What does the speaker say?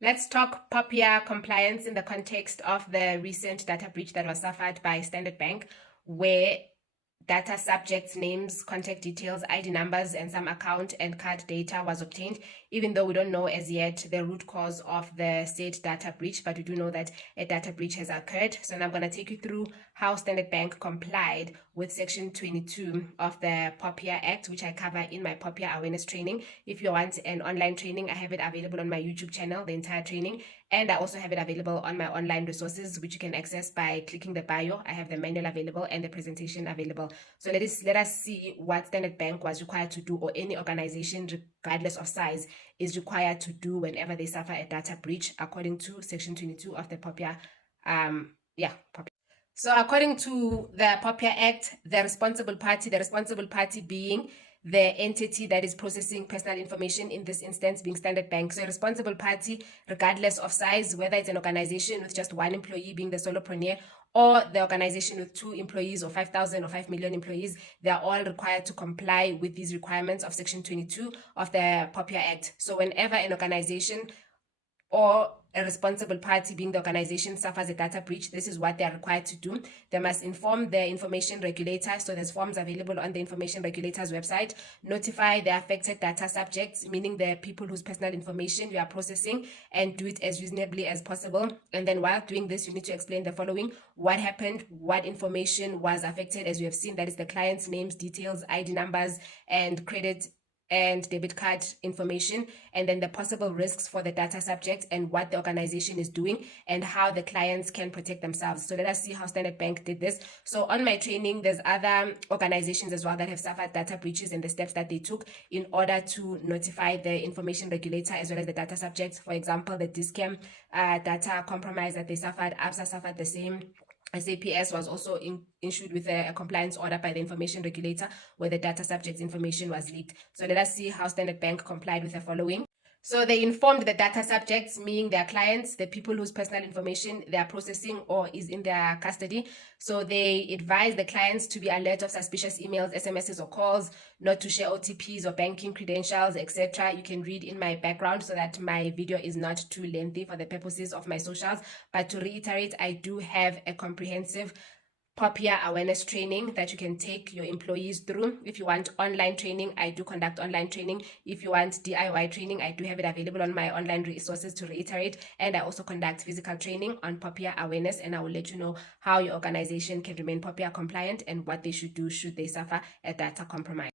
Let's talk POPIA compliance in the context of the recent data breach that was suffered by Standard Bank, where data subjects, names, contact details, ID numbers, and some account and card data was obtained, even though we don't know as yet the root cause of the said data breach, but we do know that a data breach has occurred. So now I'm going to take you through how Standard Bank complied with Section 22 of the POPIA Act, which I cover in my POPIA awareness training. If you want an online training, I have it available on my YouTube channel, the entire training. And I also have it available on my online resources, which you can access by clicking the bio. I have the manual available and the presentation available. So let us see what Standard Bank was required to do, or any organization, regardless of size, is required to do whenever they suffer a data breach, according to Section 22 of the POPIA. POPIA. So according to the POPIA Act, the responsible party being the entity that is processing personal information, in this instance being Standard Bank. So a responsible party, regardless of size, whether it's an organization with just one employee being the solopreneur, or the organization with 2 employees or 5,000 or 5 million employees, they are all required to comply with these requirements of Section 22 of the POPIA Act. So whenever an organization or a responsible party, being the organization, suffers a data breach, this is what they are required to do. They must inform the information regulator. So there's forms available on the information regulator's website. Notify the affected data subjects, meaning the people whose personal information you are processing, and do it as reasonably as possible. And then while doing this, you need to explain the following: what happened, what information was affected. As we have seen, that is the client's names, details, ID numbers, and credit and debit card information, and then the possible risks for the data subject, and what the organization is doing, and how the clients can protect themselves. So let us see how Standard Bank did this. So on my training, there's other organizations as well that have suffered data breaches, and the steps that they took in order to notify the information regulator as well as the data subjects. For example, the Discam data compromise that they suffered, ABSA suffered the same. SAPS was also issued with a compliance order by the information regulator, where the data subject's information was leaked. So let us see how Standard Bank complied with the following. So they informed the data subjects, meaning their clients, the people whose personal information they are processing or is in their custody. So they advise the clients to be alert of suspicious emails, SMSs, or calls, not to share OTPs or banking credentials, etc. You can read in my background so that my video is not too lengthy for the purposes of my socials. But to reiterate, I do have a comprehensive POPIA awareness training that you can take your employees through. If you want online training, I do conduct online training. If you want DIY training, I do have it available on my online resources, to reiterate. And I also conduct physical training on POPIA awareness, and I will let you know how your organization can remain POPIA compliant and what they should do should they suffer a data compromise.